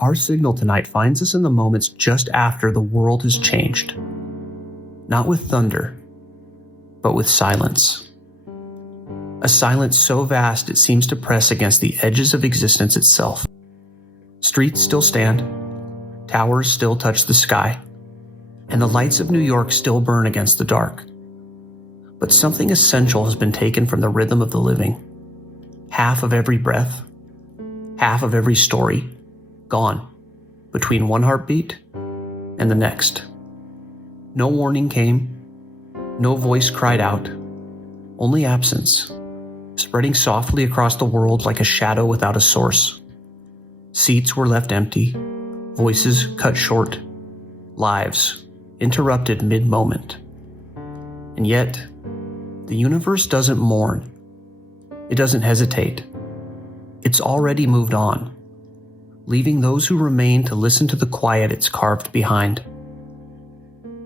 Our signal tonight finds us in the moments just after the world has changed. Not with thunder, but with silence. A silence so vast it seems to press against the edges of existence itself. Streets still stand, towers still touch the sky, and the lights of New York still burn against the dark. But something essential has been taken from the rhythm of the living. Half of every breath, half of every story, gone between one heartbeat and the next. No warning came, no voice cried out, only absence, spreading softly across the world like a shadow without a source. Seats were left empty, voices cut short, lives interrupted mid-moment. And yet, the universe doesn't mourn. It doesn't hesitate. It's already moved on, leaving those who remain to listen to the quiet it's carved behind.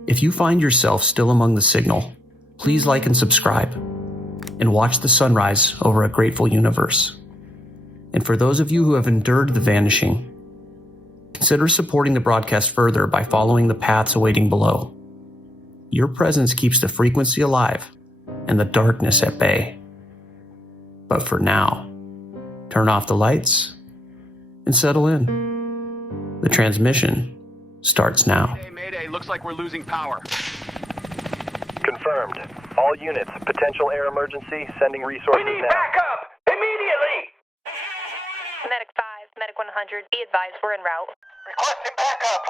If you find yourself still among the signal, please like and subscribe, and watch the sunrise over a grateful universe. And for those of you who have endured the vanishing, consider supporting the broadcast further by following the paths awaiting below. Your presence keeps the frequency alive and the darkness at bay. But for now, turn off the lights and settle in. The transmission starts now. Mayday, looks like we're losing power. Confirmed. All units, potential air emergency, sending resources now. We need backup! Immediately! Medic 5, Medic 100, be advised we're en route. Requesting backup!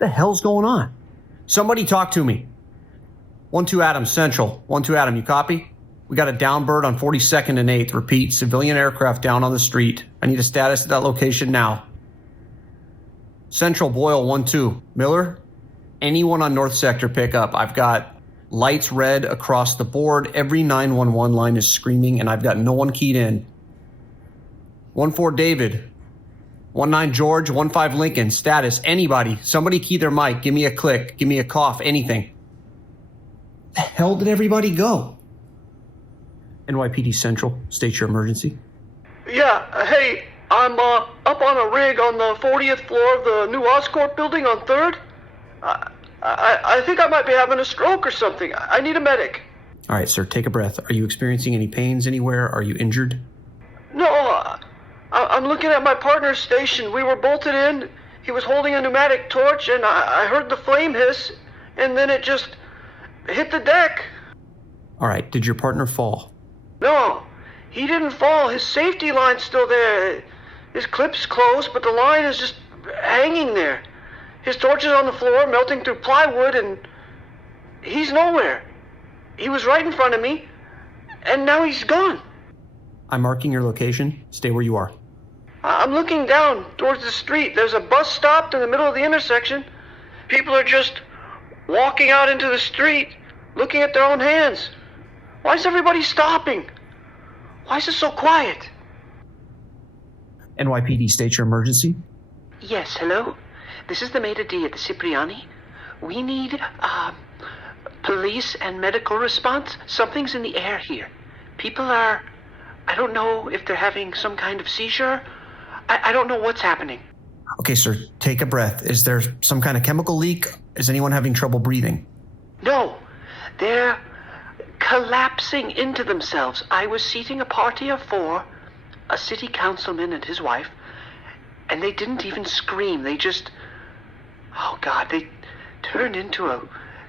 The hell's going on? Somebody talk to me. 1-2 Adam, Central. 1-2 Adam, you copy? We got a downbird on 42nd and 8th. Repeat, civilian aircraft down on the street. I need a status at that location now. Central, Boyle, 1-2. Miller? Anyone on North Sector pick up. I've got lights red across the board. Every 911 line is screaming, and I've got no one keyed in. 1-4 David. 1-9 George, 1-5 Lincoln. Status, anybody. Somebody key their mic. Give me a click. Give me a cough. Anything. The hell did everybody go? NYPD Central, state your emergency. Yeah, hey, I'm up on a rig on the 40th floor of the new Oscorp building on 3rd. I think I might be having a stroke or something. I need a medic. All right, sir, take a breath. Are you experiencing any pains anywhere? Are you injured? No, I'm looking at my partner's station. We were bolted in. He was holding a pneumatic torch, and I heard the flame hiss, and then it just hit the deck. All right, did your partner fall? No, he didn't fall. His safety line's still there. His clip's closed, but the line is just hanging there. His torch is on the floor, melting through plywood, and he's nowhere. He was right in front of me, and now he's gone. I'm marking your location. Stay where you are. I'm looking down towards the street. There's a bus stopped in the middle of the intersection. People are just walking out into the street, looking at their own hands. Why is everybody stopping? Why is it so quiet? NYPD, state your emergency. Yes, hello? This is the Maitre D at the Cipriani. We need, police and medical response. Something's in the air here. People are, I don't know if they're having some kind of seizure. I don't know what's happening. Okay, sir, take a breath. Is there some kind of chemical leak? Is anyone having trouble breathing? No, they're collapsing into themselves. I was seating a party of 4, a city councilman and his wife, and they didn't even scream. They just, oh God, they turned into a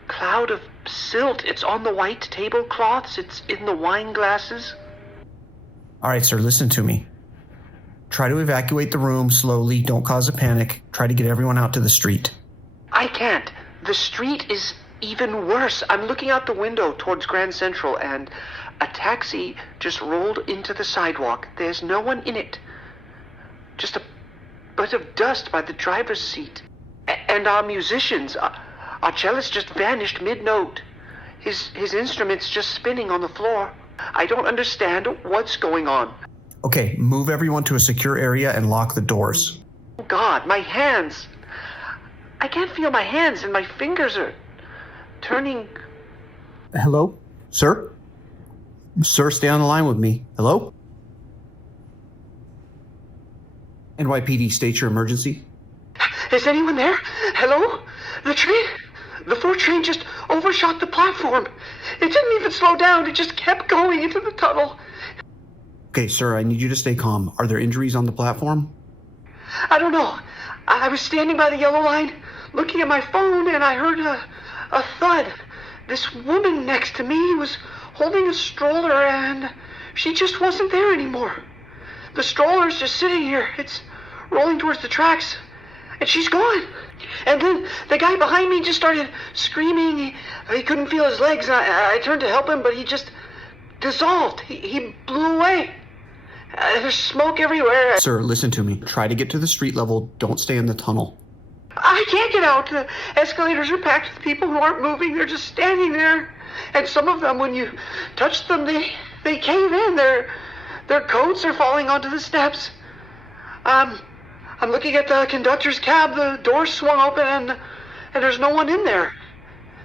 cloud of silt. It's on the white tablecloths. It's in the wine glasses. All right, sir, listen to me. Try to evacuate the room slowly. Don't cause a panic. Try to get everyone out to the street. I can't. The street is even worse. I'm looking out the window towards Grand Central, and a taxi just rolled into the sidewalk. There's no one in it. Just a bit of dust by the driver's seat. And our musicians, our cellist just vanished mid-note. His instrument's just spinning on the floor. I don't understand what's going on. Okay, move everyone to a secure area and lock the doors. Oh God, my hands. I can't feel my hands, and my fingers are turning. Hello? Sir? Sir, stay on the line with me. Hello? NYPD, state your emergency. Is anyone there? Hello? The 4 train just overshot the platform. It didn't even slow down. It just kept going into the tunnel. Okay, sir, I need you to stay calm. Are there injuries on the platform? I don't know. I was standing by the yellow line, looking at my phone, and I heard a thud. This woman next to me was holding a stroller, and she just wasn't there anymore. The stroller's just sitting here. It's rolling towards the tracks, and she's gone. And then the guy behind me just started screaming. He couldn't feel his legs. I turned to help him, but he just dissolved. He blew away. There's smoke everywhere. Sir, listen to me. Try to get to the street level. Don't stay in the tunnel. I can't get out. The escalators are packed with people who aren't moving. They're just standing there. And some of them, when you touch them, they cave in. Their coats are falling onto the steps. I'm looking at the conductor's cab. The door swung open, and there's no one in there.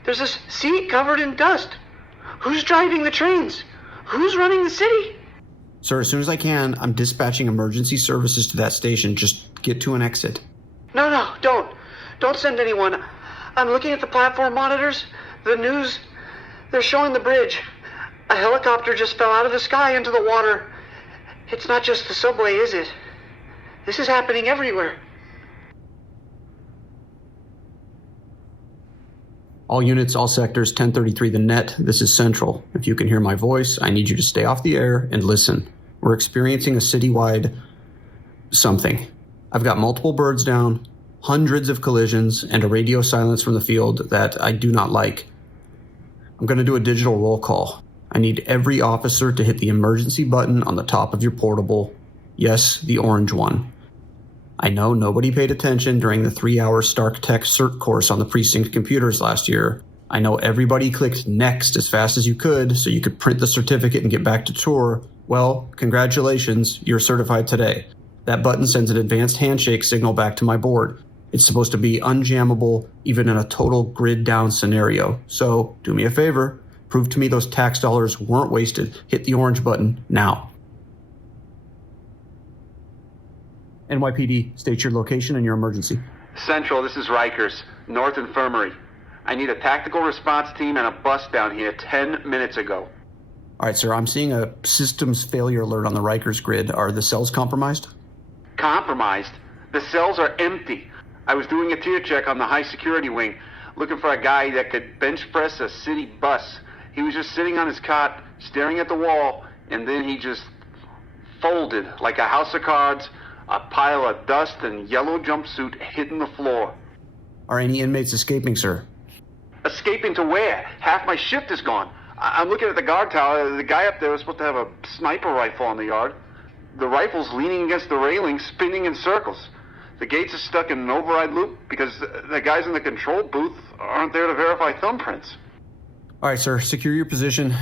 There's this seat covered in dust. Who's driving the trains? Who's running the city? Sir, as soon as I can, I'm dispatching emergency services to that station. Just get to an exit. No, don't. Don't send anyone. I'm looking at the platform monitors. The news, they're showing the bridge. A helicopter just fell out of the sky into the water. It's not just the subway, is it? This is happening everywhere. All units, all sectors, 1033 the net. This is Central. If you can hear my voice, I need you to stay off the air and listen. We're experiencing a citywide something. I've got multiple birds down, hundreds of collisions, and a radio silence from the field that I do not like. I'm going to do a digital roll call. I need every officer to hit the emergency button on the top of your portable. Yes, the orange one. I know nobody paid attention during the 3-hour Stark Tech CERT course on the precinct computers last year. I know everybody clicked next as fast as you could so you could print the certificate and get back to tour. Well, congratulations, you're certified today. That button sends an advanced handshake signal back to my board. It's supposed to be unjammable even in a total grid down scenario. So do me a favor, prove to me those tax dollars weren't wasted. Hit the orange button now. NYPD, state your location and your emergency. Central, this is Rikers, North Infirmary. I need a tactical response team and a bus down here 10 minutes ago. All right, sir, I'm seeing a systems failure alert on the Rikers grid. Are the cells compromised? Compromised? The cells are empty. I was doing a tier check on the high security wing, looking for a guy that could bench press a city bus. He was just sitting on his cot, staring at the wall, and then he just folded like a house of cards. A pile of dust and yellow jumpsuit hitting the floor. Are any inmates escaping, sir? Escaping to where? Half my shift is gone. I'm looking at the guard tower. The guy up there was supposed to have a sniper rifle on the yard. The rifle's leaning against the railing, spinning in circles. The gates are stuck in an override loop because the guys in the control booth aren't there to verify thumbprints. All right, sir, secure your position.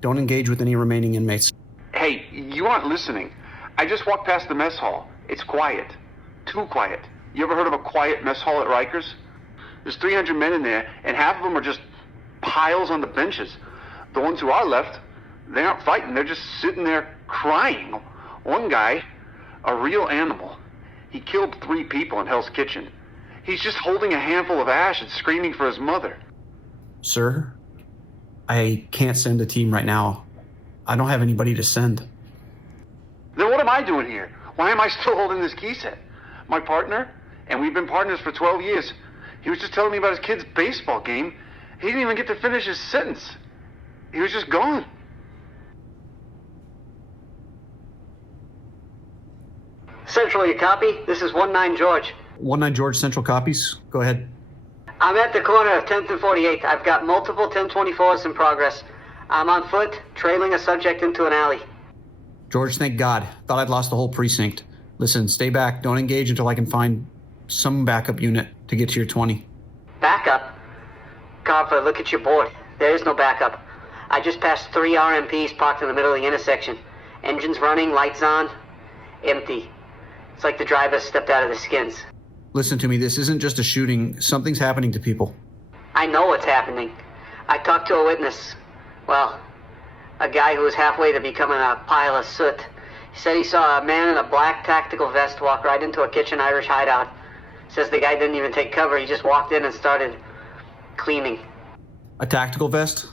Don't engage with any remaining inmates. Hey, you aren't listening. I just walked past the mess hall. It's quiet. Too quiet. You ever heard of a quiet mess hall at Rikers? There's 300 men in there, and half of them are just piles on the benches. The ones who are left, they aren't fighting. They're just sitting there crying. One guy, a real animal, he killed 3 people in Hell's Kitchen. He's just holding a handful of ash and screaming for his mother. Sir, I can't send a team right now. I don't have anybody to send. Then what am I doing here? Why am I still holding this key set? My partner, and we've been partners for 12 years, he was just telling me about his kid's baseball game. He didn't even get to finish his sentence. He was just gone. Central, you copy? This is 19 George. 19 George, Central copies. Go ahead. I'm at the corner of 10th and 48th. I've got multiple 1024s in progress. I'm on foot, trailing a subject into an alley. George, thank God. Thought I'd lost the whole precinct. Listen, stay back. Don't engage until I can find some backup unit to get to your 20. Backup? Copper, look at your board. There is no backup. I just passed 3 RMPs parked in the middle of the intersection. Engines running, lights on, empty. It's like the driver stepped out of the skins. Listen to me. This isn't just a shooting. Something's happening to people. I know what's happening. I talked to a witness. Well, a guy who was halfway to becoming a pile of soot. He said he saw a man in a black tactical vest walk right into a kitchen Irish hideout. Says the guy didn't even take cover. He just walked in and started cleaning. A tactical vest?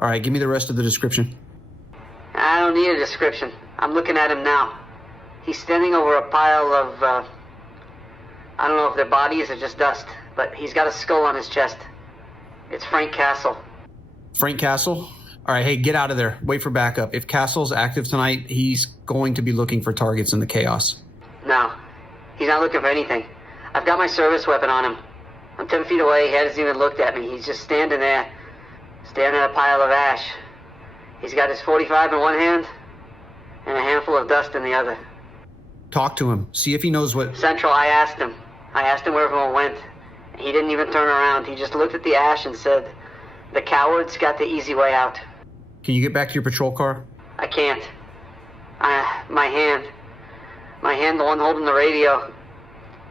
All right, give me the rest of the description. I don't need a description. I'm looking at him now. He's standing over a pile of, I don't know if they're bodies or just dust, but he's got a skull on his chest. It's Frank Castle. Frank Castle? All right, hey, get out of there. Wait for backup. If Castle's active tonight, he's going to be looking for targets in the chaos. No, he's not looking for anything. I've got my service weapon on him. I'm 10 feet away. He hasn't even looked at me. He's just standing there, staring at a pile of ash. He's got his .45 in one hand and a handful of dust in the other. Talk to him. See if he knows what... Central, I asked him where everyone went. He didn't even turn around. He just looked at the ash and said, "The cowards got the easy way out." Can you get back to your patrol car? I can't. My hand, the one holding the radio,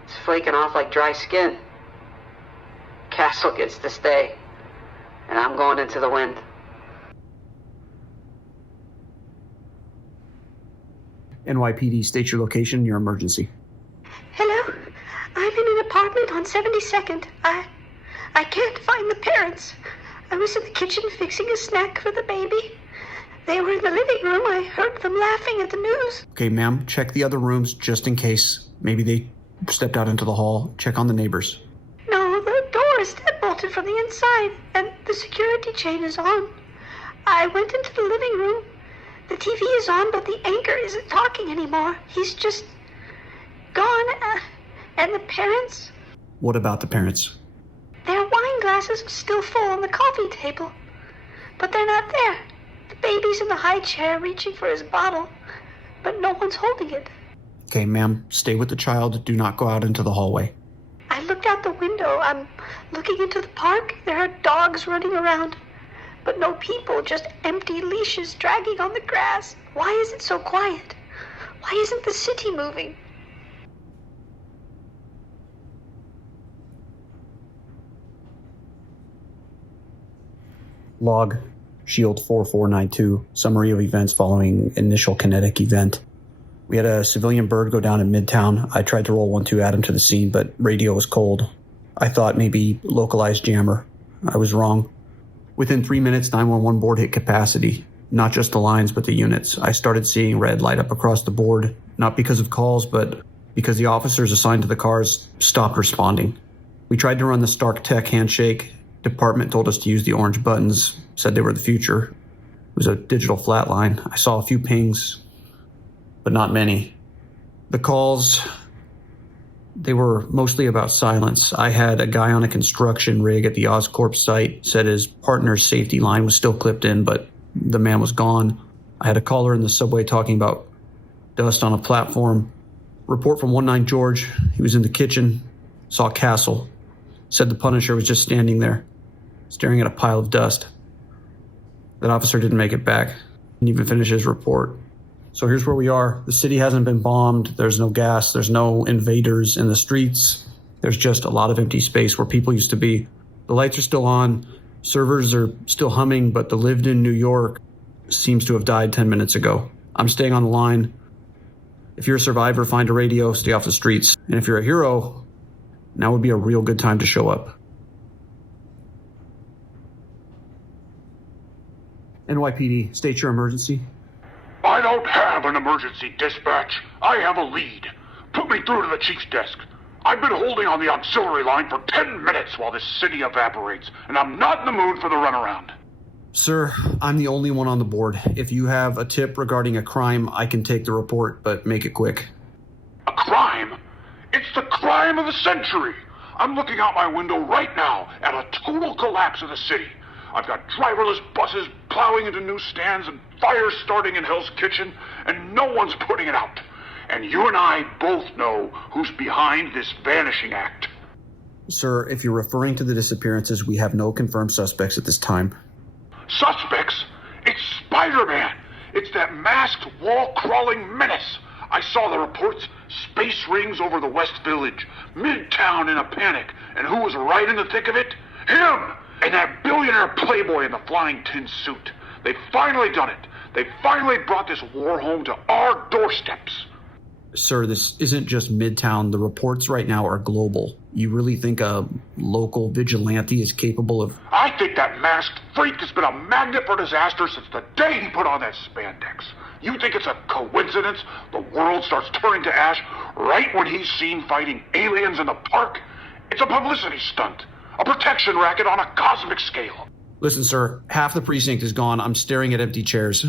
it's flaking off like dry skin. Castle gets to stay, and I'm going into the wind. NYPD, state your location, your emergency. Hello? I'm in an apartment on 72nd. I can't find the parents. I was in the kitchen fixing a snack for the baby. They were in the living room. I heard them laughing at the news. Okay, ma'am, check the other rooms just in case. Maybe they stepped out into the hall. Check on the neighbors. No, the door is deadbolted from the inside, and the security chain is on. I went into the living room. The TV is on, but the anchor isn't talking anymore. He's just gone. And the parents? What about the parents? Their wine glasses are still full on the coffee table, but they're not there. The baby's in the high chair reaching for his bottle, but no one's holding it. Okay, ma'am, stay with the child. Do not go out into the hallway. I looked out the window. I'm looking into the park. There are dogs running around, but no people, just empty leashes dragging on the grass. Why is it so quiet? Why isn't the city moving? Log, Shield 4492, summary of events following initial kinetic event. We had a civilian bird go down in Midtown. I tried to roll 1-2 Adam to the scene, but radio was cold. I thought maybe localized jammer. I was wrong. Within 3 minutes, 911 board hit capacity. Not just the lines, but the units. I started seeing red light up across the board, not because of calls, but because the officers assigned to the cars stopped responding. We tried to run the Stark Tech handshake. Department told us to use the orange buttons, said they were the future. It was a digital flatline. I saw a few pings, but not many. The calls, they were mostly about silence. I had a guy on a construction rig at the Oscorp site, said his partner's safety line was still clipped in, but the man was gone. I had a caller in the subway talking about dust on a platform. Report from 19 George, he was in the kitchen, saw Castle, said the Punisher was just standing there, staring at a pile of dust. That officer didn't make it back, didn't even finish his report. So here's where we are. The city hasn't been bombed. There's no gas. There's no invaders in the streets. There's just a lot of empty space where people used to be. The lights are still on. Servers are still humming, but the lived in New York seems to have died 10 minutes ago. I'm staying on the line. If you're a survivor, find a radio, stay off the streets. And if you're a hero, now would be a real good time to show up. NYPD, state your emergency. I don't have an emergency dispatch. I have a lead. Put me through to the chief's desk. I've been holding on the auxiliary line for 10 minutes while this city evaporates, and I'm not in the mood for the runaround. Sir, I'm the only one on the board. If you have a tip regarding a crime, I can take the report, but make it quick. A crime? It's the crime of the century. I'm looking out my window right now at a total collapse of the city. I've got driverless buses plowing into newsstands and fires starting in Hell's Kitchen, and no one's putting it out. And you and I both know who's behind this vanishing act. Sir, if you're referring to the disappearances, we have no confirmed suspects at this time. Suspects? It's Spider-Man. It's that masked, wall-crawling menace. I saw the reports. Space rings over the West Village. Midtown in a panic. And who was right in the thick of it? Him! And that billionaire playboy in the flying tin suit. They've finally done it. They finally brought this war home to our doorsteps. Sir, this isn't just Midtown. The reports right now are global. You really think a local vigilante is capable of... I think that masked freak has been a magnet for disaster since the day he put on that spandex. You think it's a coincidence the world starts turning to ash right when he's seen fighting aliens in the park? It's a publicity stunt, a protection racket on a cosmic scale. Listen, sir, half the precinct is gone. I'm staring at empty chairs.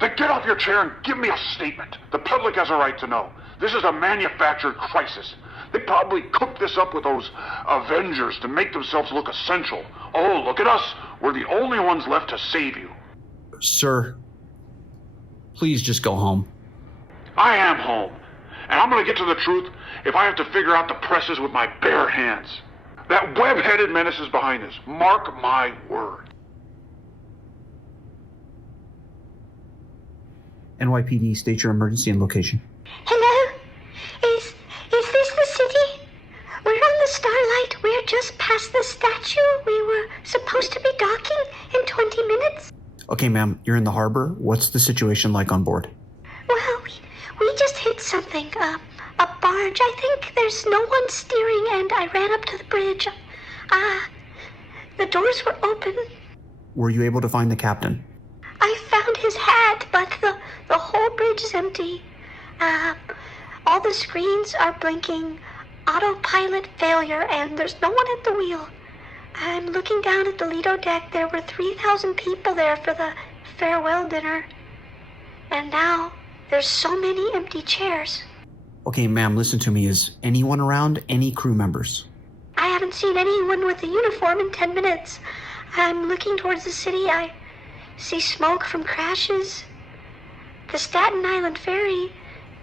Then get off your chair and give me a statement. The public has a right to know. This is a manufactured crisis. They probably cooked this up with those avengers to make themselves look essential. Oh, look at us. We're the only ones left to save you. Sir, please just go home. I am home. And I'm going to get to the truth if I have to figure out the presses with my bare hands. That web-headed menace is behind us. Mark my word. NYPD, state your emergency and location. Hello? Is this the city? We're on the Starlight. We're just past the statue. We were supposed to be docking in 20 minutes. Okay, ma'am, you're in the harbor. What's the situation like on board? Well, we just hit something. A barge. I think there's no one steering, and I ran up to the bridge. The doors were open. Were you able to find the captain? I found his hat, but the whole bridge is empty. All the screens are blinking. Autopilot failure, and there's no one at the wheel. I'm looking down at the Lido deck. There were 3,000 people there for the farewell dinner. And now there's so many empty chairs. Okay, ma'am, listen to me. Is anyone around? Any crew members? I haven't seen anyone with a uniform in 10 minutes. I'm looking towards the city. I see smoke from crashes. The Staten Island ferry,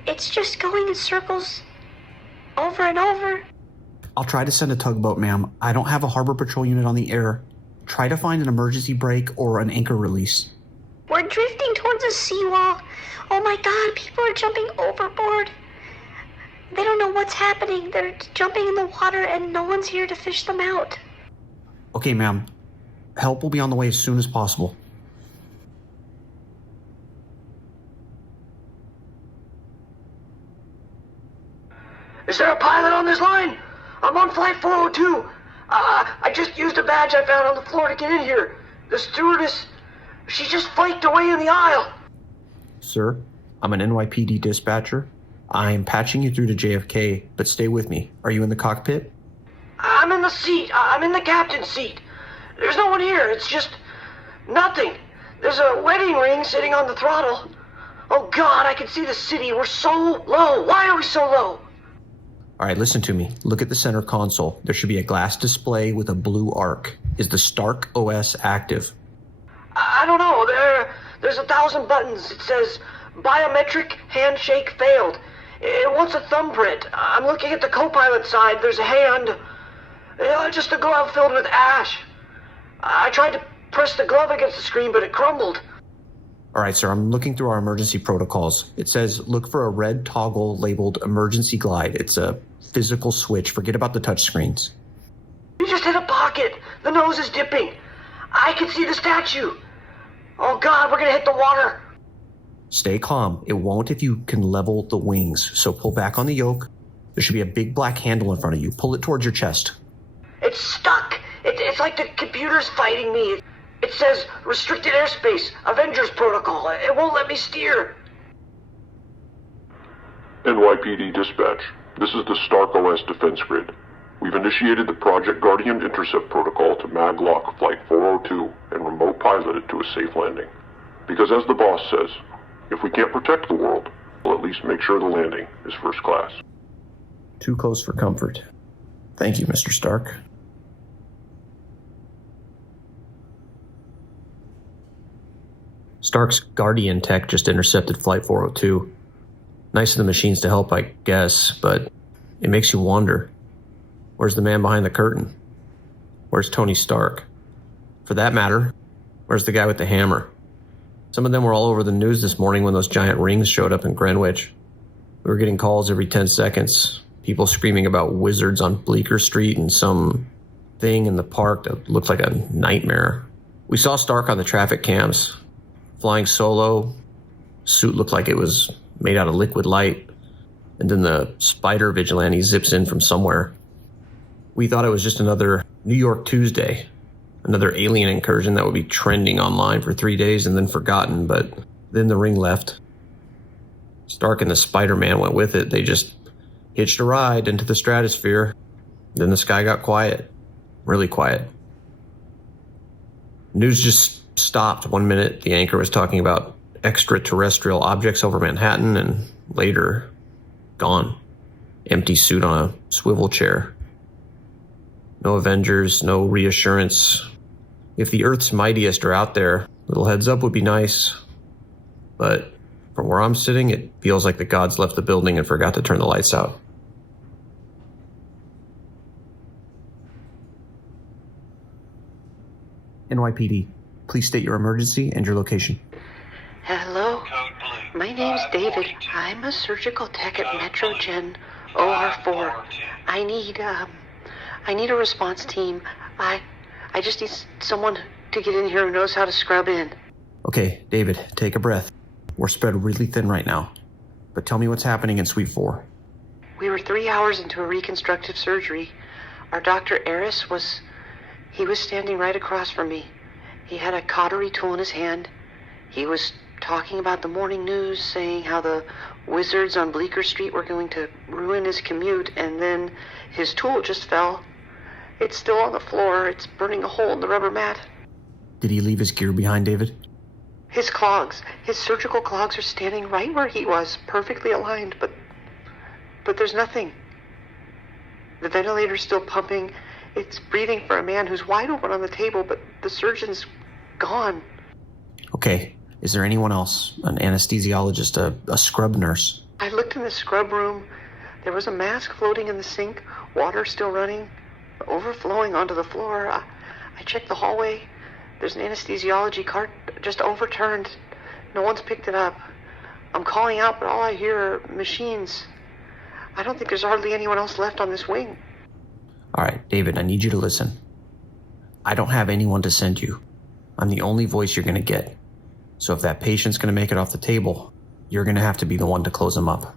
it's just going in circles over and over. I'll try to send a tugboat, ma'am. I don't have a harbor patrol unit on the air. Try to find an emergency brake or an anchor release. We're drifting towards a seawall. Oh my God, people are jumping overboard. They don't know what's happening. They're jumping in the water and no one's here to fish them out. Okay, ma'am. Help will be on the way as soon as possible. Is there a pilot on this line? I'm on flight 402. I just used a badge I found on the floor to get in here. The stewardess, she just flaked away in the aisle. Sir, I'm an NYPD dispatcher. I'm patching you through to JFK, but stay with me. Are you in the cockpit? I'm in the seat. I'm in the captain's seat. There's no one here. It's just nothing. There's a wedding ring sitting on the throttle. Oh God, I can see the city. We're so low. Why are we so low? All right, listen to me. Look at the center console. There should be a glass display with a blue arc. Is the Stark OS active? I don't know. There's 1,000 buttons. It says biometric handshake failed. It wants a thumbprint. I'm looking at the co-pilot side. There's a hand. Just a glove filled with ash. I tried to press the glove against the screen, but it crumbled. All right, sir, I'm looking through our emergency protocols. It says look for a red toggle labeled emergency glide. It's a physical switch. Forget about the touch screens. You just hit a pocket. The nose is dipping. I can see the statue. Oh God, we're gonna hit the water. Stay calm. It won't if you can level the wings. So pull back on the yoke. There should be a big black handle in front of you. Pull it towards your chest. It's stuck. It's like the computer's fighting me. It says restricted airspace, Avengers protocol. It won't let me steer. NYPD Dispatch. This is the Stark OS defense grid. We've initiated the Project Guardian intercept protocol to maglock Flight 402 and remote pilot it to a safe landing. Because as the boss says, if we can't protect the world, we'll at least make sure the landing is first class. Too close for comfort. Thank you, Mr. Stark. Stark's Guardian tech just intercepted Flight 402. Nice of the machines to help, I guess, but it makes you wonder. Where's the man behind the curtain? Where's Tony Stark? For that matter, where's the guy with the hammer? Some of them were all over the news this morning when those giant rings showed up in Greenwich. We were getting calls every 10 seconds. People screaming about wizards on Bleecker Street and some thing in the park that looked like a nightmare. We saw Stark on the traffic cams. flying solo. Suit looked like it was made out of liquid light. And then the spider vigilante zips in from somewhere. We thought it was just another New York Tuesday, another alien incursion that would be trending online for 3 days and then forgotten, but then the ring left. Stark and the Spider-Man went with it. They just hitched a ride into the stratosphere. Then the sky got quiet, really quiet. News just stopped. 1 minute, the anchor was talking about extraterrestrial objects over Manhattan, and later, gone. Empty suit on a swivel chair. No Avengers, no reassurance. If the Earth's mightiest are out there, a little heads up would be nice. But from where I'm sitting, it feels like the gods left the building and forgot to turn the lights out. NYPD, please state your emergency and your location. Hello? My name's David. I'm a surgical tech at MetroGen OR4. I need a response team. I just need someone to get in here who knows how to scrub in. Okay, David, take a breath. We're spread really thin right now. But tell me what's happening in Suite 4. We were 3 hours into a reconstructive surgery. Our Dr. Eris was standing right across from me. He had a cautery tool in his hand. He was talking about the morning news, saying how the wizards on Bleecker Street were going to ruin his commute, and then his tool just fell. It's still on the floor. It's burning a hole in the rubber mat. Did he leave his gear behind, David? His clogs, his surgical clogs are standing right where he was, perfectly aligned, but there's nothing. The ventilator's still pumping. It's breathing for a man who's wide open on the table, but the surgeon's gone. Okay. Is there anyone else? An anesthesiologist, a scrub nurse? I looked in the scrub room. There was a mask floating in the sink, water still running, overflowing onto the floor. I checked the hallway. There's an anesthesiology cart just overturned. No one's picked it up. I'm calling out, but all I hear are machines. I don't think there's hardly anyone else left on this wing. All right, David, I need you to listen. I don't have anyone to send you. I'm the only voice you're going to get. So if that patient's going to make it off the table, you're going to have to be the one to close them up.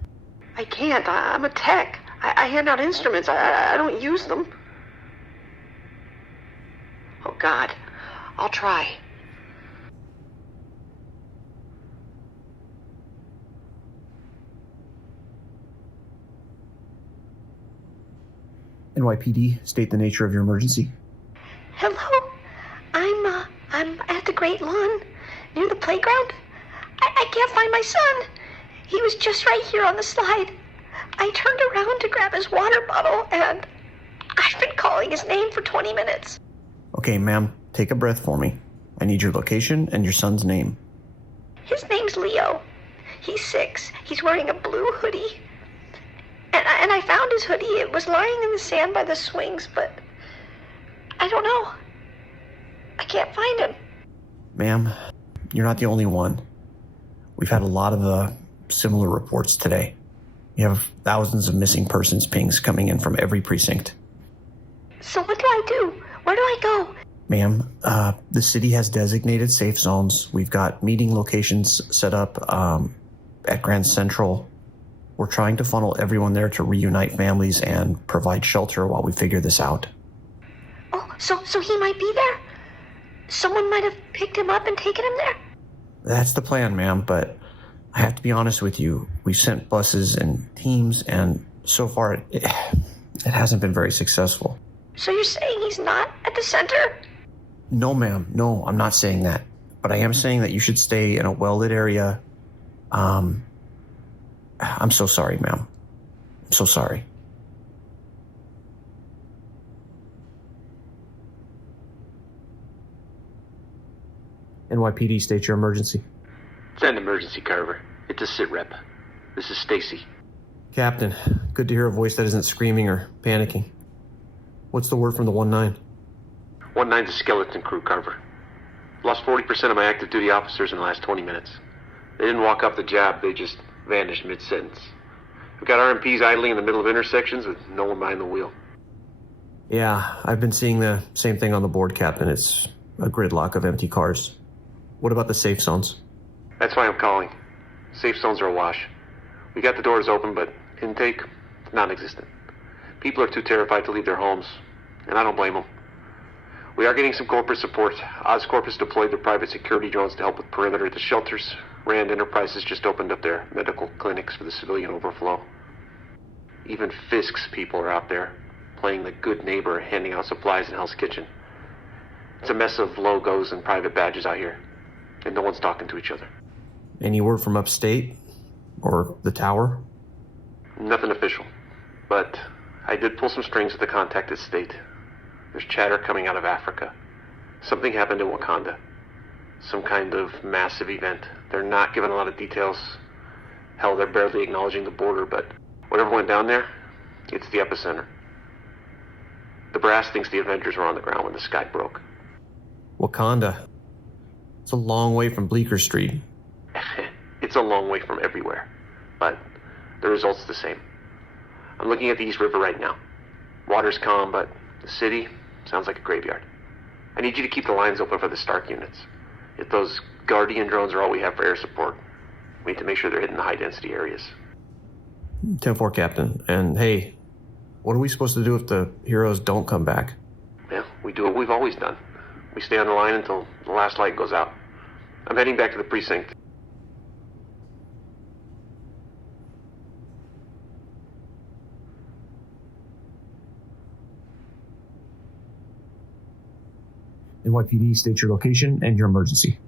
I can't. I'm a tech. I hand out instruments. I don't use them. Oh, God. I'll try. NYPD, state the nature of your emergency. Hello? I'm at the Great Lawn, near the playground. I can't find my son. He was just right here on the slide. I turned around to grab his water bottle, and I've been calling his name for 20 minutes. Okay, ma'am, take a breath for me. I need your location and your son's name. His name's Leo. He's 6. He's wearing a blue hoodie. And I found his hoodie. It was lying in the sand by the swings, but I don't know. I can't find him. Ma'am, you're not the only one. We've had a lot of similar reports today. You have thousands of missing persons pings coming in from every precinct. So what do I do? Where do I go? Ma'am, the city has designated safe zones. We've got meeting locations set up at Grand Central. We're trying to funnel everyone there to reunite families and provide shelter while we figure this out. Oh, so he might be there? Someone might have picked him up and taken him there? That's the plan, ma'am, but I have to be honest with you. We've sent buses and teams, and so far it hasn't been very successful. So you're saying he's not at the center? No, ma'am. No, I'm not saying that. But I am saying that you should stay in a well-lit area. I'm so sorry, ma'am. I'm so sorry. NYPD, state your emergency. It's an emergency, Carver. It's a sit rep. This is Stacy. Captain, good to hear a voice that isn't screaming or panicking. What's the word from the 1-9? 1-9's a skeleton crew, Carver. Lost 40% of my active duty officers in the last 20 minutes. They didn't walk off the job, they just vanished mid-sentence. We've got RMPs idling in the middle of intersections with no one behind the wheel. Yeah, I've been seeing the same thing on the board, Captain. It's a gridlock of empty cars. What about the safe zones? That's why I'm calling. Safe zones are awash. We got the doors open, but intake, non-existent. People are too terrified to leave their homes, and I don't blame them. We are getting some corporate support. Oscorp has deployed their private security drones to help with perimeter at the shelters. Rand Enterprises just opened up their medical clinics for the civilian overflow. Even Fisk's people are out there, playing the good neighbor, handing out supplies in Hell's Kitchen. It's a mess of logos and private badges out here, and no one's talking to each other. Any word from upstate? Or the tower? Nothing official, but I did pull some strings at the contacted state. There's chatter coming out of Africa. Something happened in Wakanda. Some kind of massive event. They're not giving a lot of details. Hell, they're barely acknowledging the border, but whatever went down there, it's the epicenter. The brass thinks the Avengers were on the ground when the sky broke. Wakanda. It's a long way from Bleecker Street. It's a long way from everywhere, but the result's the same. I'm looking at the East River right now. Water's calm, but the city sounds like a graveyard. I need you to keep the lines open for the Stark units. If those Guardian drones are all we have for air support, we need to make sure they're hitting the high-density areas. 10-4, Captain. And hey, what are we supposed to do if the heroes don't come back? Yeah, we do what we've always done. We stay on the line until the last light goes out. I'm heading back to the precinct. NYPD, state your location and your emergency.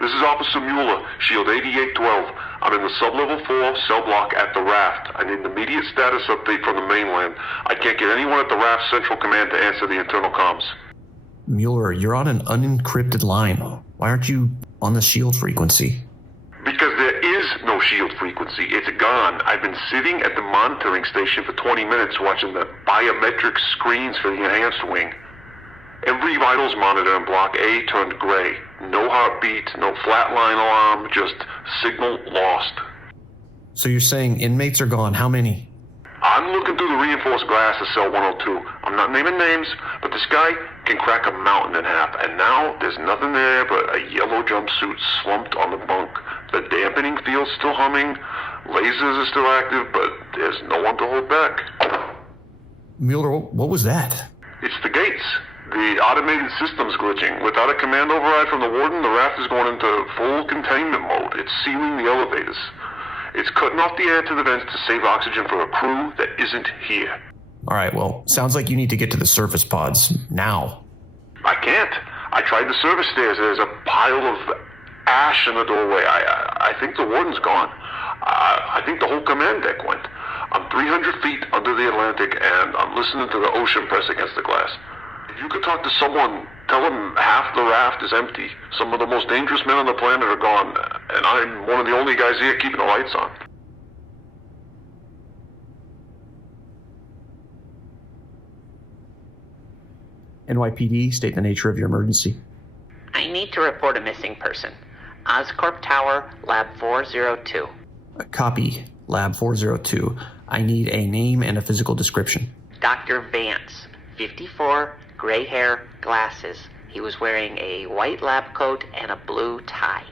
This is Officer Mueller, Shield 8812. I'm in the Sub-Level 4 cell block at the Raft. I need an immediate status update from the mainland. I can't get anyone at the Raft Central Command to answer the internal comms. Mueller, you're on an unencrypted line. Why aren't you on the Shield frequency? Because there is no Shield frequency. It's gone. I've been sitting at the monitoring station for 20 minutes watching the biometric screens for the enhanced wing. Every vitals monitor in Block A turned gray. No heartbeat, no flatline alarm, just signal lost. So you're saying inmates are gone. How many? I'm looking through the reinforced glass of cell 102. I'm not naming names, but this guy can crack a mountain in half, and now there's nothing there but a yellow jumpsuit slumped on the bunk. The dampening field's still humming, lasers are still active, but there's no one to hold back. Mueller, what was that? It's the gates. The automated system's glitching. Without a command override from the warden, the raft is going into full containment mode. It's sealing the elevators. It's cutting off the air to the vents to save oxygen for a crew that isn't here. All right, well, sounds like you need to get to the surface pods now. I can't. I tried the service stairs. There's a pile of ash in the doorway. I think the warden's gone. I think the whole command deck went. I'm 300 feet under the Atlantic, and I'm listening to the ocean press against the glass. If you could talk to someone, tell them half the raft is empty. Some of the most dangerous men on the planet are gone, and I'm one of the only guys here keeping the lights on. NYPD, state the nature of your emergency. I need to report a missing person. Oscorp Tower, Lab 402. Copy, Lab 402. I need a name and a physical description. Dr. Vance, 54, gray hair, glasses. He was wearing a white lab coat and a blue tie.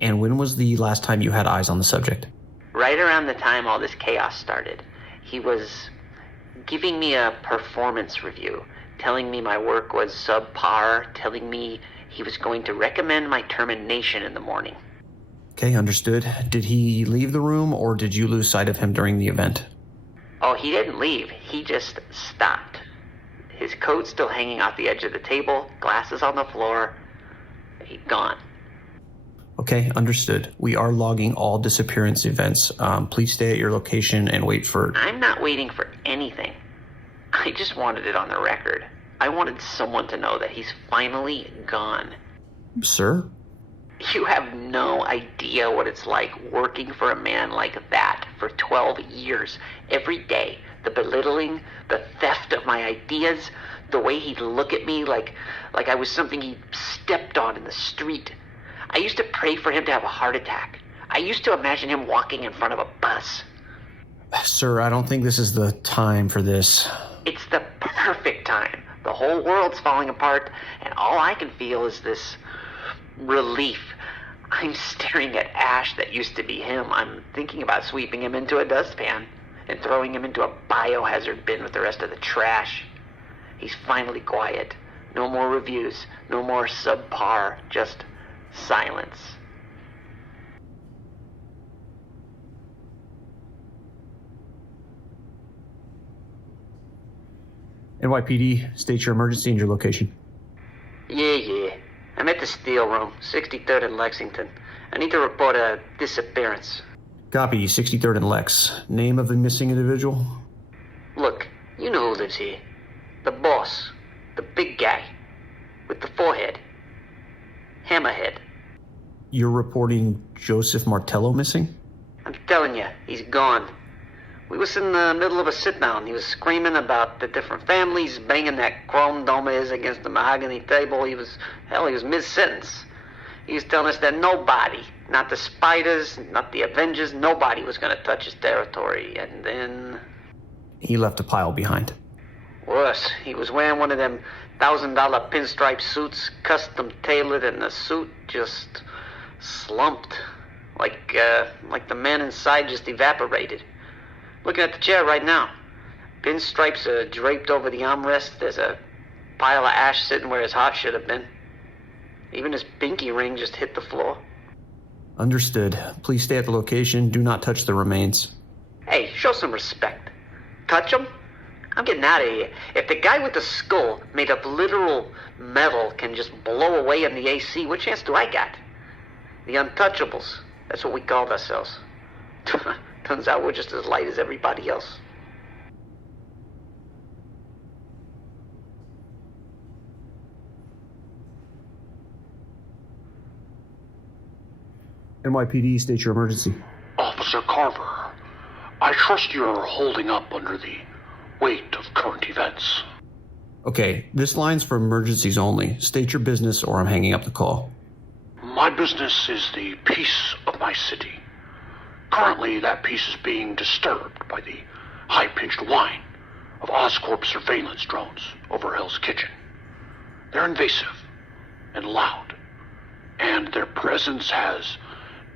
And when was the last time you had eyes on the subject? Right around the time all this chaos started. He was giving me a performance review, telling me my work was subpar, telling me he was going to recommend my termination in the morning. Okay, understood. Did he leave the room, or did you lose sight of him during the event? Oh, he didn't leave. He just stopped. His coat still hanging off the edge of the table, glasses on the floor. He'd gone. Okay, understood. We are logging all disappearance events. Please stay at your location and wait for... I'm not waiting for anything. I just wanted it on the record. I wanted someone to know that he's finally gone. Sir? You have no idea what it's like working for a man like that for 12 years. Every day, the belittling, the theft of my ideas, the way he'd look at me like I was something he stepped on in the street. I used to pray for him to have a heart attack. I used to imagine him walking in front of a bus. Sir, I don't think this is the time for this. It's the perfect time. The whole world's falling apart, and all I can feel is this relief. I'm staring at ash that used to be him. I'm thinking about sweeping him into a dustpan and throwing him into a biohazard bin with the rest of the trash. He's finally quiet. No more reviews. No more subpar. Just silence. NYPD, state your emergency and your location. Yeah. I'm at the steel room, 63rd and Lexington. I need to report a disappearance. Copy, 63rd and Lex. Name of the missing individual? Look, you know who lives here. The boss. The big guy. With the forehead. Hammerhead. You're reporting Joseph Martello missing? I'm telling you, he's gone. We was in the middle of a sit-down. He was screaming about the different families, banging that chrome dome of his against the mahogany table. He was mid-sentence. He was telling us that nobody, not the spiders, not the Avengers, nobody was going to touch his territory. And then... He left a pile behind. Worse, he was wearing one of them $1,000 pinstripe suits, custom tailored, and the suit just slumped. Like the man inside just evaporated. Looking at the chair right now. Pinstripes are draped over the armrest. There's a pile of ash sitting where his heart should have been. Even his pinky ring just hit the floor. Understood. Please stay at the location. Do not touch the remains. Hey, show some respect. Touch him? I'm getting out of here. If the guy with the skull made of literal metal can just blow away in the AC, what chance do I got? The untouchables. That's what we called ourselves. Turns out we're just as light as everybody else. NYPD, state your emergency. Officer Carver, I trust you're holding up under the weight of current events. Okay, this line's for emergencies only. State your business or I'm hanging up the call. My business is the peace of my city. Currently, that peace is being disturbed by the high-pitched whine of Oscorp surveillance drones over Hell's Kitchen. They're invasive and loud, and their presence has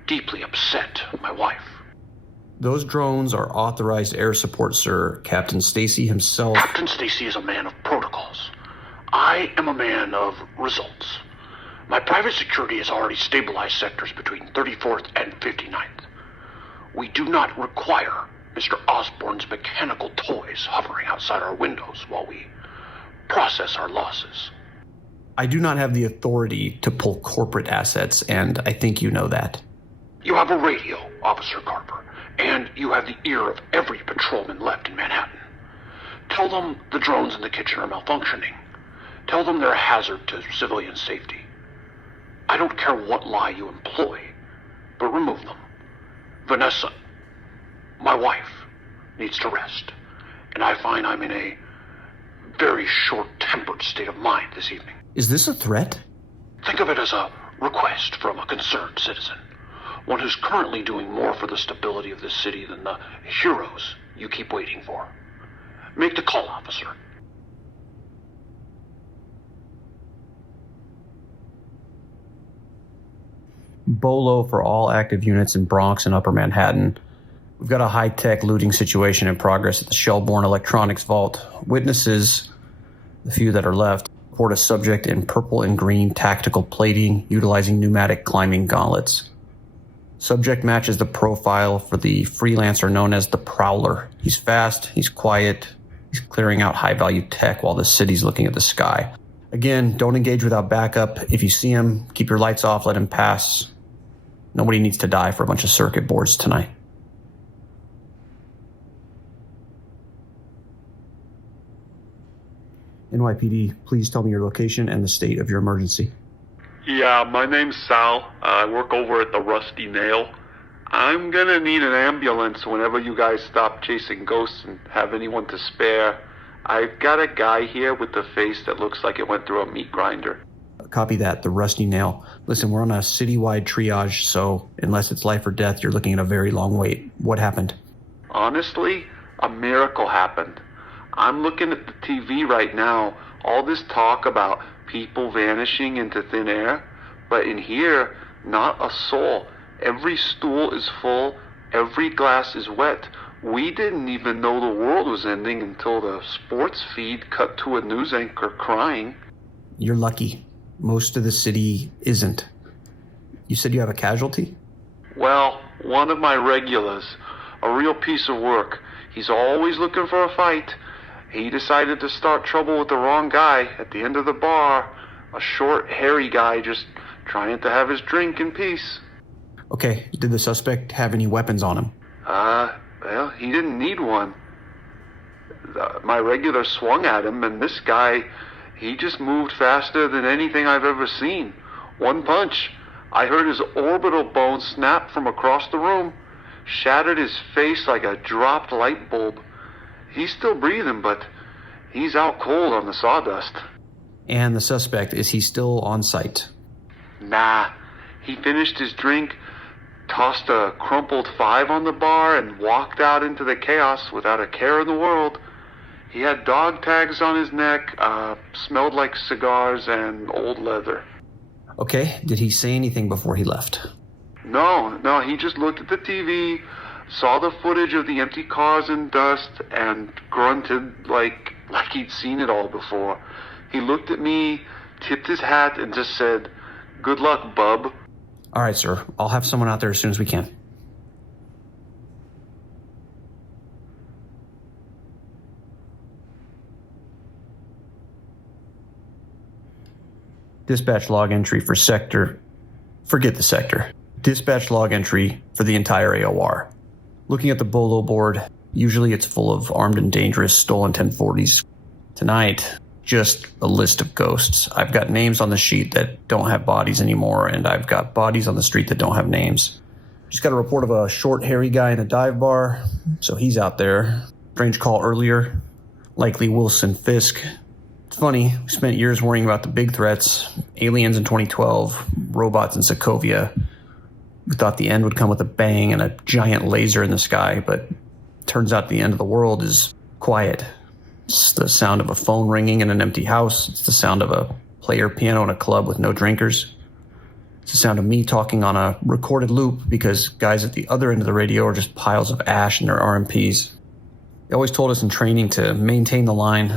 deeply upset my wife. Those drones are authorized air support, sir. Captain Stacy himself... Captain Stacy is a man of protocols. I am a man of results. My private security has already stabilized sectors between 34th and 59th. We do not require Mr. Osborne's mechanical toys hovering outside our windows while we process our losses. I do not have the authority to pull corporate assets, and I think you know that. You have a radio, Officer Carver, and you have the ear of every patrolman left in Manhattan. Tell them the drones in the kitchen are malfunctioning. Tell them they're a hazard to civilian safety. I don't care what lie you employ, but remove them. Vanessa, my wife, needs to rest, and I find I'm in a very short-tempered state of mind this evening. Is this a threat? Think of it as a request from a concerned citizen, one who's currently doing more for the stability of this city than the heroes you keep waiting for. Make the call, officer. Bolo for all active units in Bronx and Upper Manhattan. We've got a high-tech looting situation in progress at the Shelbourne Electronics Vault. Witnesses, the few that are left, report a subject in purple and green tactical plating utilizing pneumatic climbing gauntlets. Subject matches the profile for the freelancer known as the Prowler. He's fast, he's quiet, he's clearing out high-value tech while the city's looking at the sky. Again, don't engage without backup. If you see him, keep your lights off, let him pass. Nobody needs to die for a bunch of circuit boards tonight. NYPD, please tell me your location and the state of your emergency. Yeah, my name's Sal. I work over at the Rusty Nail. I'm gonna need an ambulance whenever you guys stop chasing ghosts and have anyone to spare. I've got a guy here with a face that looks like it went through a meat grinder. Copy that, the Rusty Nail. Listen, we're on a citywide triage, so unless it's life or death, you're looking at a very long wait. What happened? Honestly, a miracle happened. I'm looking at the TV right now. All this talk about people vanishing into thin air, but in here, Not a soul. Every stool is full. Every glass is wet. We didn't even know the world was ending until the sports feed cut to a news anchor crying. You're lucky. Most of the city isn't. You said you have a casualty? Well, one of my regulars. A real piece of work. He's always looking for a fight. He decided to start trouble with the wrong guy at the end of the bar. A short, hairy guy just trying to have his drink in peace. Okay, did the suspect have any weapons on him? Well, he didn't need one. My regular swung at him, and this guy, he just moved faster than anything I've ever seen. One punch. I heard his orbital bone snap from across the room. Shattered his face like a dropped light bulb. He's still breathing, but he's out cold on the sawdust. And the suspect, is he still on site? Nah. He finished his drink, tossed a crumpled 5 on the bar, and walked out into the chaos without a care in the world. He had dog tags on his neck, smelled like cigars and old leather. Okay, did he say anything before he left? No, he just looked at the TV, saw the footage of the empty cars and dust, and grunted like he'd seen it all before. He looked at me, tipped his hat, and just said, "Good luck, bub." All right, sir. I'll have someone out there as soon as we can. Dispatch log entry for sector. Forget the sector. Dispatch log entry for the entire AOR. Looking at the Bolo board, usually it's full of armed and dangerous stolen 1040s. Tonight, just a list of ghosts. I've got names on the sheet that don't have bodies anymore, and I've got bodies on the street that don't have names. Just got a report of a short, hairy guy in a dive bar, so he's out there. Strange call earlier, likely Wilson Fisk. It's funny, we spent years worrying about the big threats, aliens in 2012, robots in Sokovia. We thought the end would come with a bang and a giant laser in the sky, but turns out the end of the world is quiet. It's the sound of a phone ringing in an empty house. It's the sound of a player piano in a club with no drinkers. It's the sound of me talking on a recorded loop because guys at the other end of the radio are just piles of ash in their RMPs. They always told us in training to maintain the line,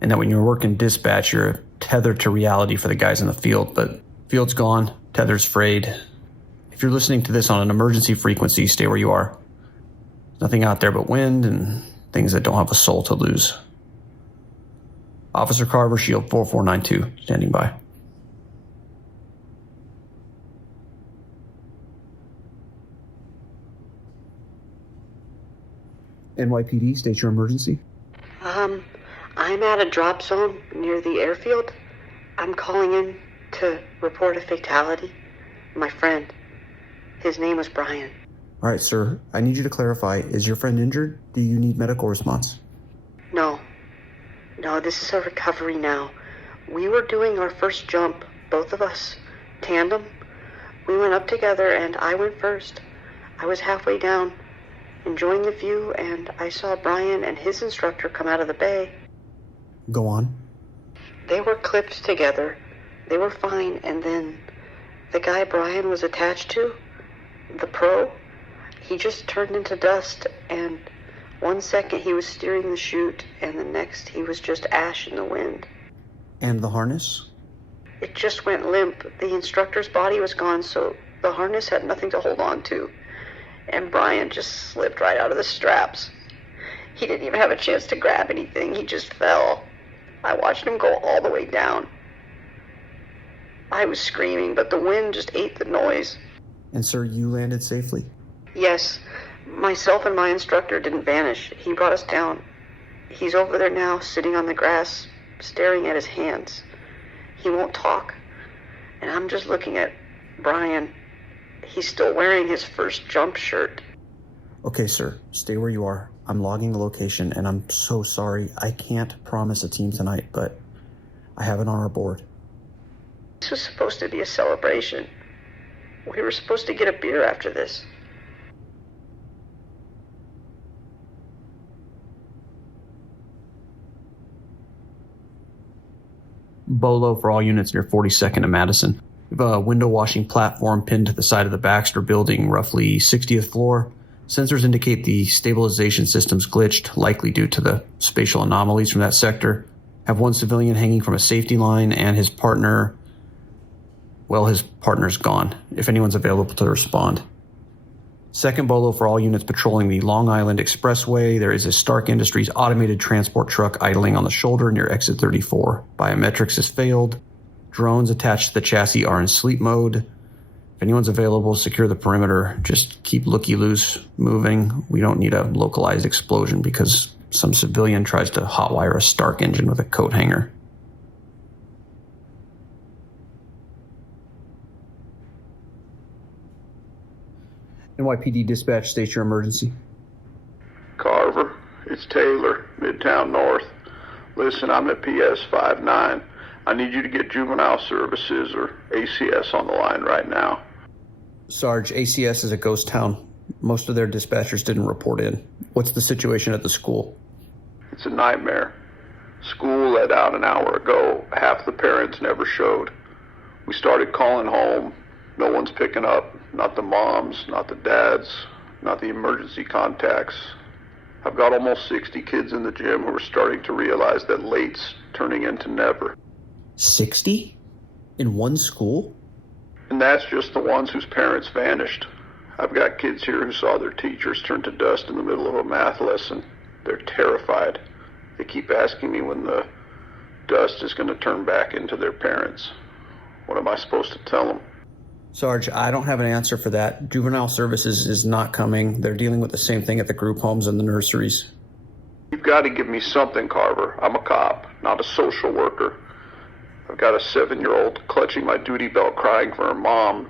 and that when you're working dispatch, you're tethered to reality for the guys in the field. But field's gone, tether's frayed. If you're listening to this on an emergency frequency, stay where you are. There's nothing out there but wind and things that don't have a soul to lose. Officer Carver, Shield 4492, standing by. NYPD, state your emergency. I'm at a drop zone near the airfield. I'm calling in to report a fatality. My friend. His name was Brian. All right, sir. I need you to clarify. Is your friend injured? Do you need medical response? No, this is a recovery now. We were doing our first jump, both of us, tandem. We went up together and I went first. I was halfway down, enjoying the view, and I saw Brian and his instructor come out of the bay. Go on. They were clipped together. They were fine, and then the guy Brian was attached to, the pro, he just turned into dust, and 1 second he was steering the chute, and the next he was just ash in the wind. And the harness? It just went limp. The instructor's body was gone, so the harness had nothing to hold on to. And Brian just slipped right out of the straps. He didn't even have a chance to grab anything. He just fell. I watched him go all the way down. I was screaming, but the wind just ate the noise. And sir, you landed safely? Yes. Myself and my instructor didn't vanish. He brought us down. He's over there now, sitting on the grass, staring at his hands. He won't talk. And I'm just looking at Brian. He's still wearing his first jump shirt. Okay, sir. Stay where you are. I'm logging the location, and I'm so sorry. I can't promise a team tonight, but I have it on our board. This was supposed to be a celebration. We were supposed to get a beer after this. Bolo for all units near 42nd and Madison. We have a window washing platform pinned to the side of the Baxter building, roughly 60th floor. Sensors indicate the stabilization system's glitched, likely due to the spatial anomalies from that sector. Have one civilian hanging from a safety line, and his partner... Well, his partner's gone, if anyone's available to respond. Second bolo for all units patrolling the Long Island Expressway. There is a Stark Industries automated transport truck idling on the shoulder near exit 34. Biometrics has failed. Drones attached to the chassis are in sleep mode. If anyone's available, secure the perimeter. Just keep looky-loose moving. We don't need a localized explosion because some civilian tries to hotwire a Stark engine with a coat hanger. NYPD Dispatch, state your emergency. Carver, it's Taylor, Midtown North. Listen, I'm at PS 59. I need you to get Juvenile Services or ACS on the line right now. Sarge, ACS is a ghost town. Most of their dispatchers didn't report in. What's the situation at the school? It's a nightmare. School let out an hour ago. Half the parents never showed. We started calling home. No one's picking up. Not the moms, not the dads, not the emergency contacts. I've got almost 60 kids in the gym who are starting to realize that late's turning into never. 60? In one school? And that's just the ones whose parents vanished. I've got kids here who saw their teachers turn to dust in the middle of a math lesson. They're terrified. They keep asking me when the dust is going to turn back into their parents. What am I supposed to tell them? Sarge, I don't have an answer for that. Juvenile Services is not coming. They're dealing with the same thing at the group homes and the nurseries. You've got to give me something, Carver. I'm a cop, not a social worker. I've got a 7-year-old clutching my duty belt crying for her mom.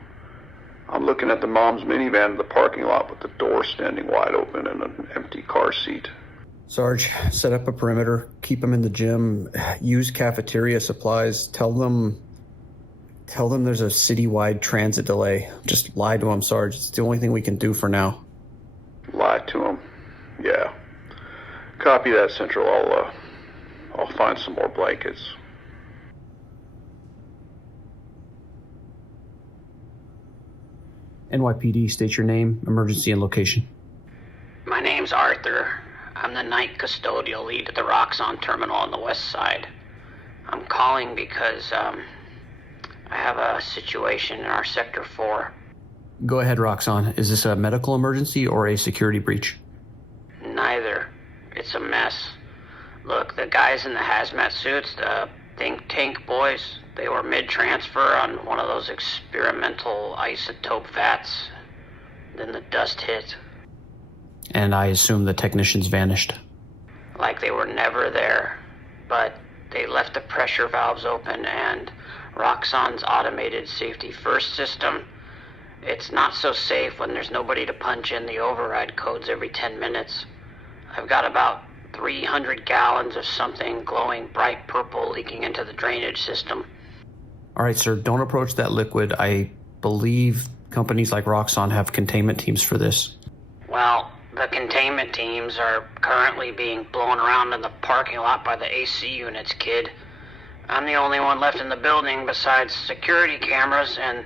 I'm looking at the mom's minivan in the parking lot with the door standing wide open and an empty car seat. Sarge, set up a perimeter. Keep them in the gym. Use cafeteria supplies. Tell them there's a citywide transit delay. Just lie to them, Sarge. It's the only thing we can do for now. Lie to them? Yeah. Copy that, Central. I'll find some more blankets. NYPD, state your name, emergency, and location. My name's Arthur. I'm the night custodial lead at the Roxxon terminal on the west side. I'm calling because, I have a situation in our Sector 4. Go ahead, Roxxon. Is this a medical emergency or a security breach? Neither. It's a mess. Look, the guys in the hazmat suits, the think tank boys, they were mid-transfer on one of those experimental isotope vats. Then the dust hit. And I assume the technicians vanished. Like they were never there. But they left the pressure valves open and Roxxon's automated safety first system, it's not so safe when there's nobody to punch in the override codes every 10 minutes. I've got about 300 gallons of something glowing bright purple leaking into the drainage system. All right, sir, don't approach that liquid. I believe companies like Roxxon have containment teams for this. Well, the containment teams are currently being blown around in the parking lot by the AC units, kid. I'm the only one left in the building besides security cameras, and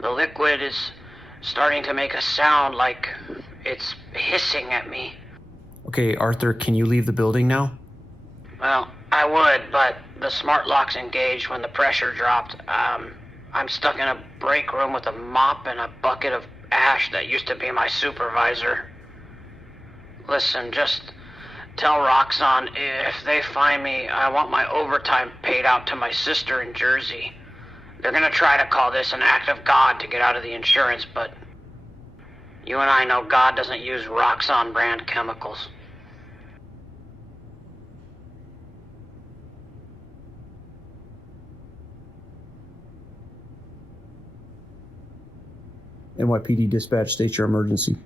the liquid is starting to make a sound like it's hissing at me. Okay, Arthur, can you leave the building now? Well, I would, but the smart lock's engaged when the pressure dropped. I'm stuck in a break room with a mop and a bucket of ash that used to be my supervisor. Listen, just tell Roxxon if they find me, I want my overtime paid out to my sister in Jersey. They're gonna try to call this an act of God to get out of the insurance, but you and I know God doesn't use Roxxon brand chemicals. NYPD Dispatch, state your emergency.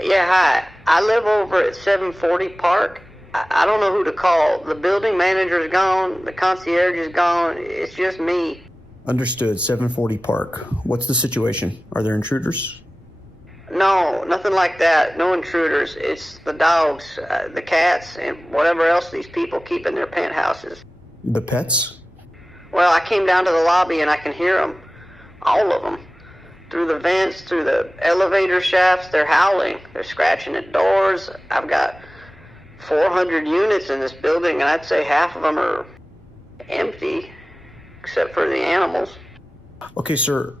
Yeah, hi. I live over at 740 Park. I don't know who to call. The building manager's gone. The concierge is gone. It's just me. Understood. 740 Park. What's the situation? Are there intruders? No, nothing like that. No intruders. It's the dogs, the cats, and whatever else these people keep in their penthouses. The pets? Well, I came down to the lobby and I can hear them. All of them. Through the vents, through the elevator shafts, they're howling. They're scratching at doors. I've got 400 units in this building, and I'd say half of them are empty, except for the animals. Okay, sir.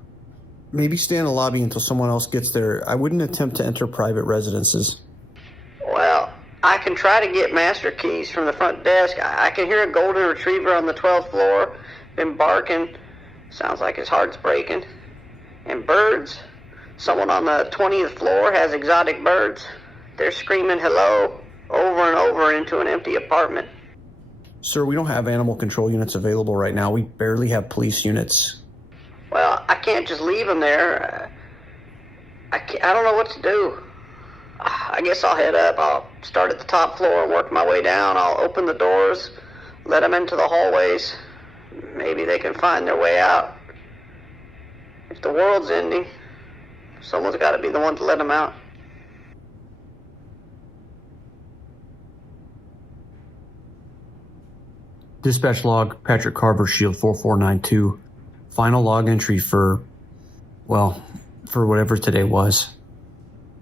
Maybe stay in the lobby until someone else gets there. I wouldn't attempt to enter private residences. Well, I can try to get master keys from the front desk. I can hear a golden retriever on the 12th floor. Been barking. Sounds like his heart's breaking. And birds. Someone on the 20th floor has exotic birds. They're screaming hello over and over into an empty apartment. Sir, we don't have animal control units available right now. We barely have police units. Well, I can't just leave them there. I don't know what to do. I guess I'll head up. I'll start at the top floor and work my way down. I'll open the doors, let them into the hallways. Maybe they can find their way out. If the world's ending, someone's got to be the one to let them out. Dispatch log, Patrick Carver, Shield 4492. Final log entry for whatever today was.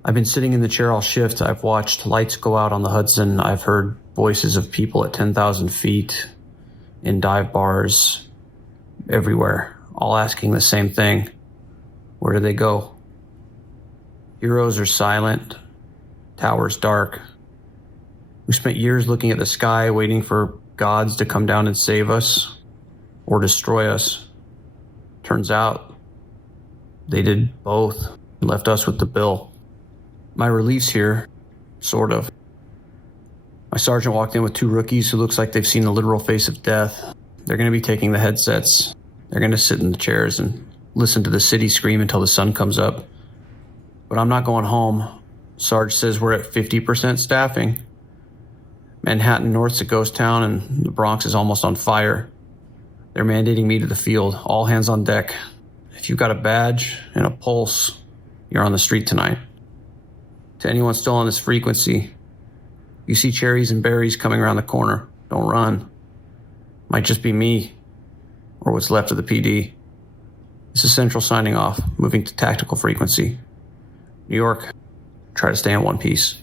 I've been sitting in the chair all shift. I've watched lights go out on the Hudson. I've heard voices of people at 10,000 feet, in dive bars, everywhere, all asking the same thing. Where do they go? Heroes are silent. Towers dark. We spent years looking at the sky, waiting for gods to come down and save us or destroy us. Turns out they did both and left us with the bill. My release here, sort of. My sergeant walked in with 2 rookies who looks like they've seen the literal face of death. They're going to be taking the headsets. They're going to sit in the chairs and listen to the city scream until the sun comes up. But I'm not going home. Sarge says we're at 50% staffing. Manhattan North's a ghost town and the Bronx is almost on fire. They're mandating me to the field, all hands on deck. If you've got a badge and a pulse, you're on the street tonight. To anyone still on this frequency, you see cherries and berries coming around the corner. Don't run. Might just be me, or what's left of the PD. This is Central signing off, moving to tactical frequency. New York, try to stay in one piece.